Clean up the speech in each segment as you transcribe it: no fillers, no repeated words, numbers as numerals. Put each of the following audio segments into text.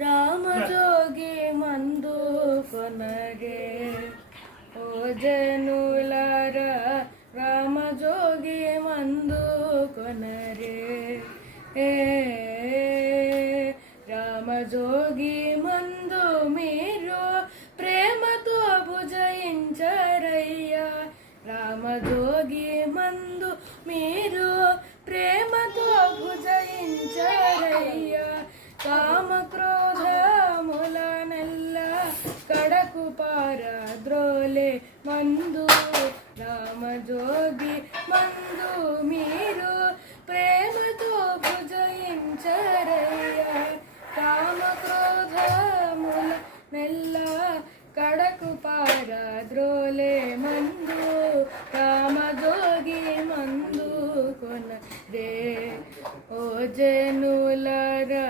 రామజోగి మందు కొనగే ఓ జనులారా రామజోగి మందు కొనరే రామజోగి మందు మీరు ప్రేమతో భుజయించరయ్యా రామజోగి మందు మీరు ప్రేమతో భుజయించరయ్యా కామక్రోధములనెల్ల కడకు పారద్రోలే మందు రామజోగి మందు మీరు ప్రేమతో భుజయించరయ్యా కామక్రోధములనెల్ల కడకు పారద్రోలే మందు రామజోగి మందు కొనరే ఓ జనులారా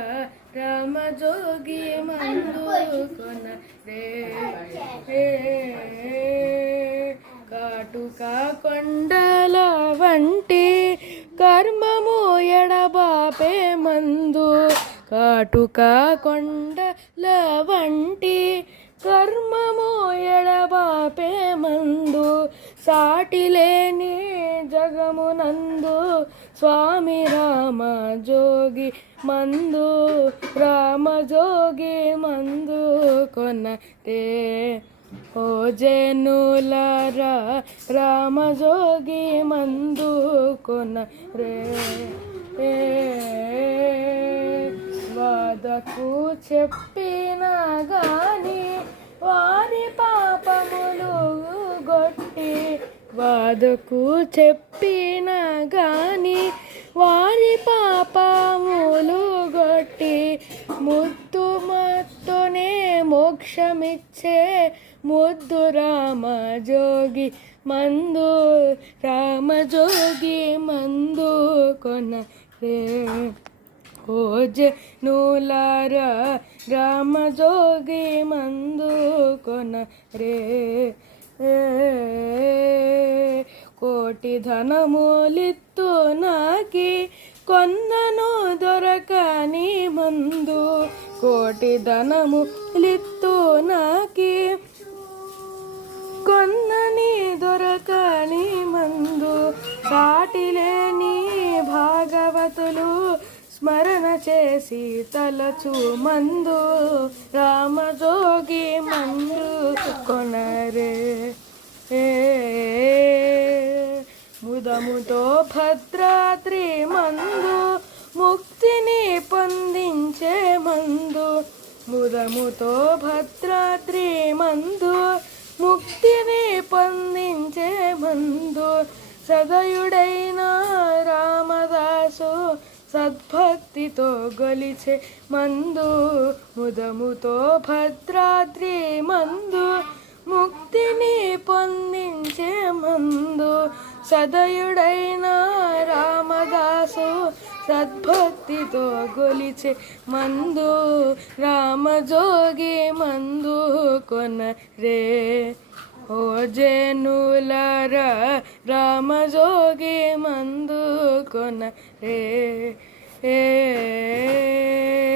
రామజోగి మందు కొనరే కాటుక కొండల వంటి కర్మము ఎడబాపే మందు కాటుక కొండల వంటి కర్మము ఎడబాపే మందు సాటిలేని జగమునందు స్వామి రామజోగి మందు రామజోగి మందు కొనరే ఓ జనులారా రామజోగి మందు కొనరే వాదకు చెప్పిన గాని వారి పాపములు గొట్టి వాదకు చెప్పిన గాని వారి పాపములు గొట్టి ముద్దు మత్తునే మోక్షమిచ్చే ముద్దు రామజోగి మందు రామజోగి మందు కొనరే ఓ జనులారా రామజోగి మందు కొనరే కోటి ధనములిత్తు నాకి కొందను దొరకని మందు కోటి ధనములిత్తు నాకి కొందని దొరకని మందు సాటిలేని భాగవతులు స్మరణ చేసి తలచు మందు రామజోగి మందు కొనరే ముదముతో భద్రాద్రి మందు ముక్తిని పొందించే మందు ముదముతో భద్రాద్రి మందు ముక్తిని పొందించే మందు సదయుడైన రామదాసు సద్భక్తితో గొలిచే మందు ముదముతో భద్రాద్రి మందు ముక్తిని పొందించే మందు సదయుడైన రామదాసు సద్భక్తితో గొలిచే మందు రామజోగి మందు కొనరే ఓ జనులారా రామజోగి మందు కొనరే